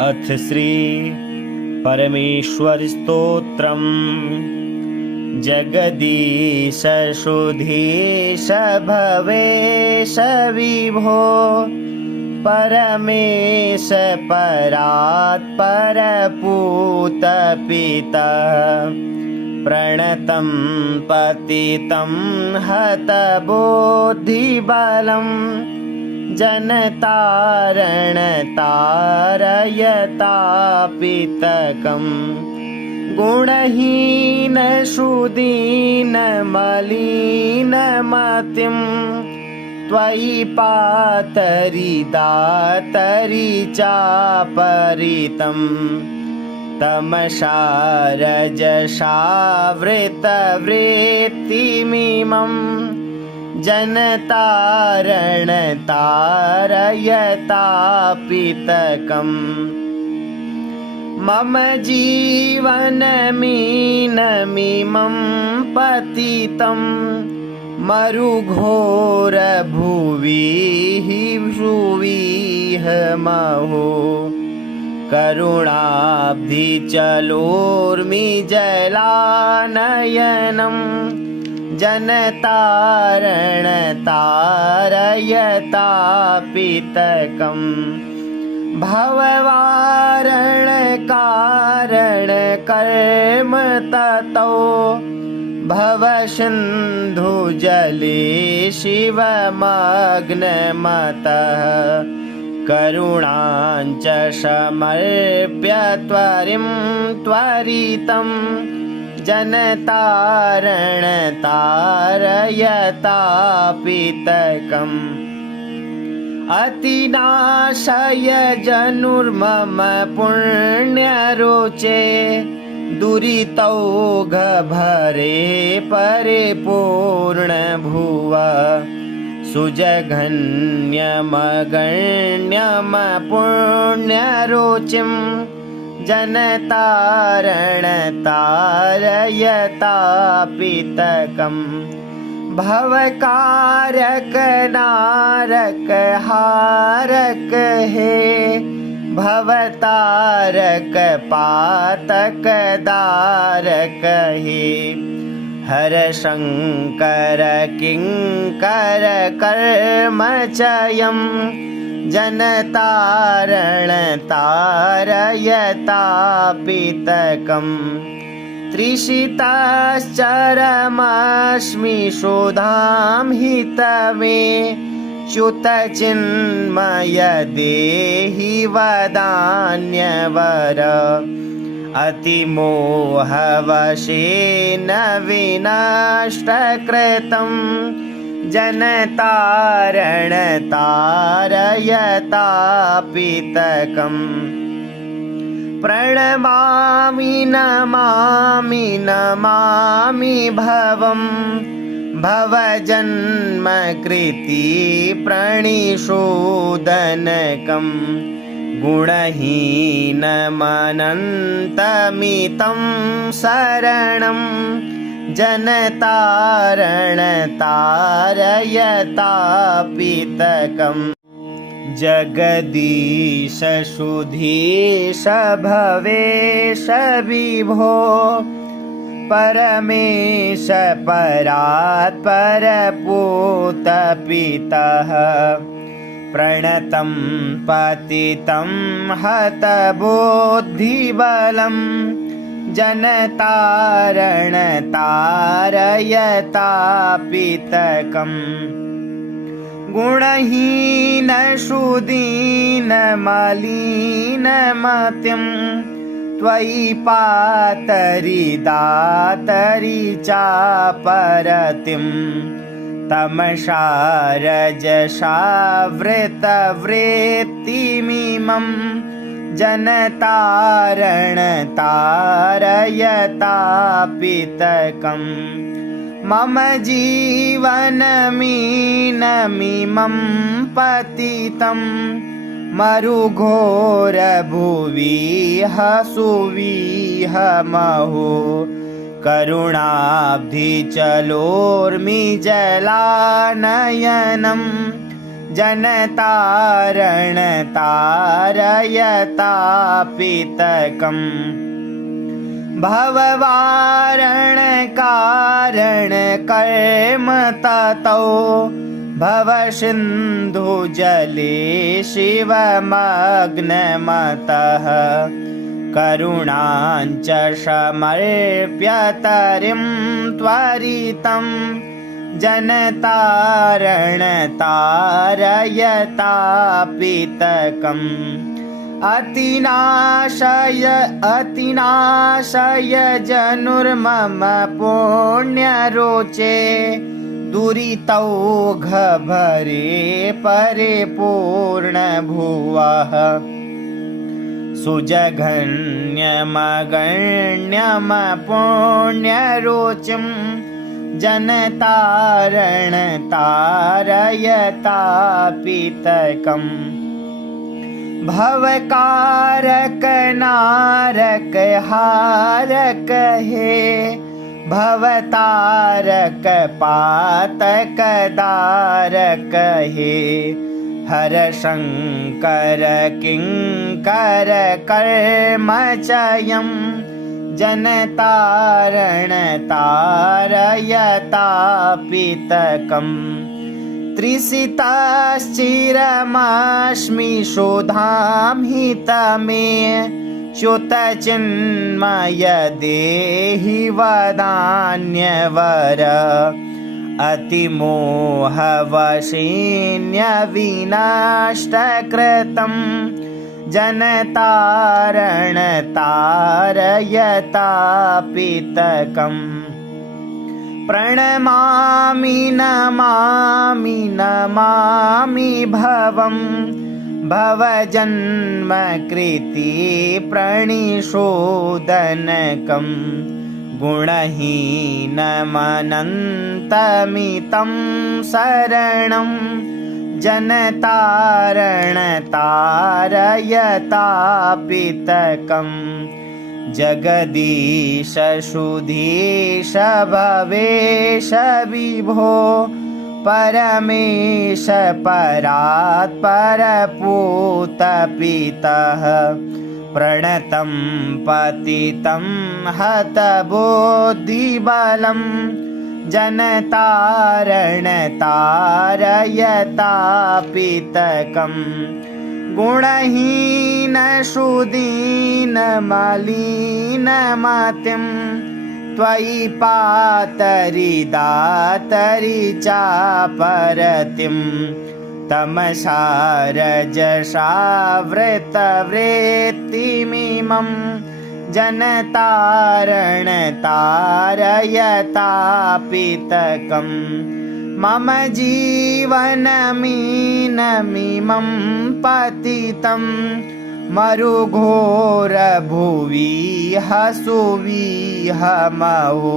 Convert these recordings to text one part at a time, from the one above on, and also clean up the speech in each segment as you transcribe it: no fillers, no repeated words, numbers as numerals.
अथ श्री परमेश्वर स्तोत्रम्। जगदीश सुधीश भवेश विभो परमेश परात् परपूत पिता प्रणतं पतितं हतबुद्धिबलं जनतारण तारयतापितकं गुणहीन सुदीन मलिनमतिं त्वयि पातरि दातरि चापरितं तमसा रजसा वृतवृत्तिमिमं जनतारण तारयतापितकं मम जीवनमीनमिमं पतितं मरुघोर भुविः भुविः महो करुणाब्धिचलोर्मिजलानयनं जनतारण तारयतापितकं भववारण कर्म ततो भवसिन्धुजले शिवमग्नमतः करुणाञ्च समर्प्य त्वरिं त्वरितं जनतारण तारयतापितकम् अतिनाशय जनुर्मम पुण्यरोचे दुरितौघभरे परिपूर्णभुव सुजघन्यमगण्यमपुण्यरोचिं जनतारण तारयतापितकं भवकारक नारक हारक हे भवतारक पातक दारक हे हर शंकर किंकर कर्मचयं जनतारण तारयतापितकं त्रिषितश्चरमस्मि सुधां हितमे च्युतचिन्मय देहि वदान्यवर अतिमोहवशेन विनष्टकृतं जनतारण तारयतापितकं प्रणमामि नमामि नमामि भवं भवजन्मकृति प्रणिषोदनकं गुणहीनमनन्तमितं शरणं जनतारण तारयतापितकं जगदीश सुधीश भवेश विभो परमेश परात् परपूत पितः प्रणतं पतितं हतबुद्धिबलं जनतारण तारयतापितकं गुणहीन सुदीन मलिनमतिं त्वयि पातरि दातरि चापरतिं तमसा रजसा वृतवृत्तिमिमं जनतारण तारयतापितकं मम जीवनमीनमिमं पतितं मरुघोर भुविः सुविः महो करुणाब्धिचलोर्मिजलानयनं जनतारण तारयतापितकम् भववारण कारण कर्म ततौ भवसिन्धुजले शिवमग्नमतः करुणाञ्च समर्प्यतरिं त्वरितं जनतारण तारयतापितकम् अतिनाशय जनुर्मम पुण्यरोचे दुरितौघभरे परिपूर्णभुवः सुजघन्यमगण्यमपुण्यरुचिं जनतारण तारयतापितकम् भवकारक नारक हारक हे भवतारक पातक दारक हे हर शंकर किंकर कर्मचयं जनतारण तारयतापितकम् त्रिसितश्चिरमस्मि शोधामहितमे च्युतचिन्मय देहि वदान्यवर अतिमोहवशेन्यविनष्टकृतं जनतारण तारयतापितकम् प्रणमामि नमामि नमामि भवं भवजन्मकृति प्रणिशोदनकं गुणहीनमनन्तमितं शरणं जनतारण तारयतापितकम् जगदीश सुधीश भवेश विभो परमेश परात्परपूतपितः प्रणतं पतितं हतबुद्धिबलं जनतारण तारयतापितकम् गुणहीन सुदीन मलिनमतिं त्वयि पातरि दातरि चापरतिं तमसारजसावृतवृत्तिमिमं जनतारण तारयतापितकम् मम जीवनमीनमिमं पतितं मरुघोरभुविह सुविहमहो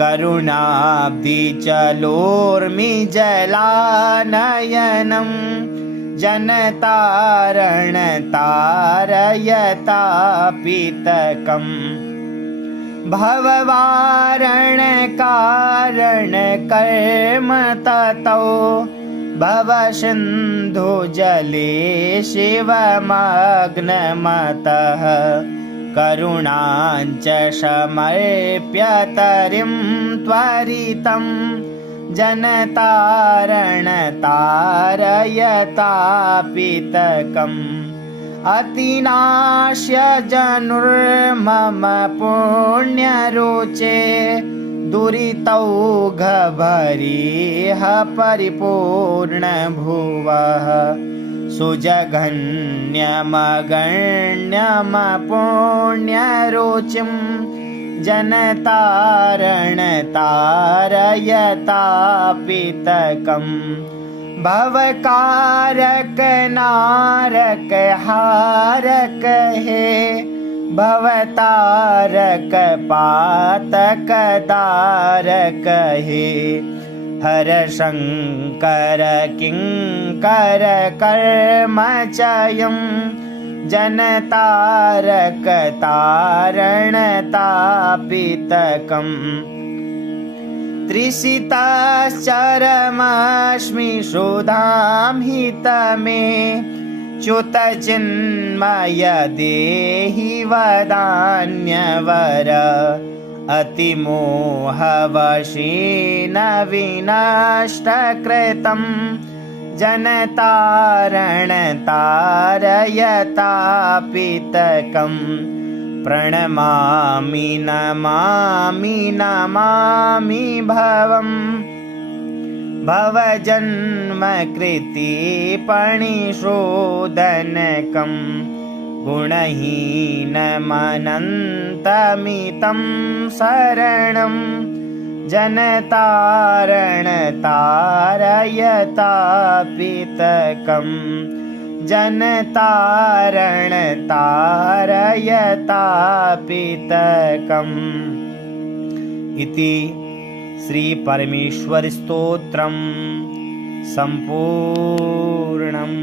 करुणाब्धिचलोर्मिजलानयनं जनतारण तारयतापितकम् भववारण कारण कर्म ततौ भवसिन्धुजले शिवमग्नमतः करुणाञ्च समर्प्यतरिं त्वरितं जनतारण तारयतापितकम् अतिनाश्य जनुर्मम पुण्यरुचे दुरितौघभरीह परिपूर्णभुवः सुजघन्यमगण्यमपुण्यरुचिं जनतारण तारयतापितकम् भवकारक नारक हारक हे भवतारक पातक दारक हे हर शंकर किंकर कर्मचयं जनतारक तारण तापितकम् त्रिषिताश्चरमस्मि शुधां हितमे च्युतचिन्मय देहि वदान्यवर अतिमोहवशेन विनष्टकृतं जनतारणतारयतापितकम् प्रणमामि नमामि नमामि भवम् भवजन्मकृतिपणिशोधनकं गुणहीनमनन्तमितं शरणं जनतारणतारयतापितकम् जनतारणतारयतापितकम् इति श्री परमेश्वर स्तोत्रम् संपूर्णम्।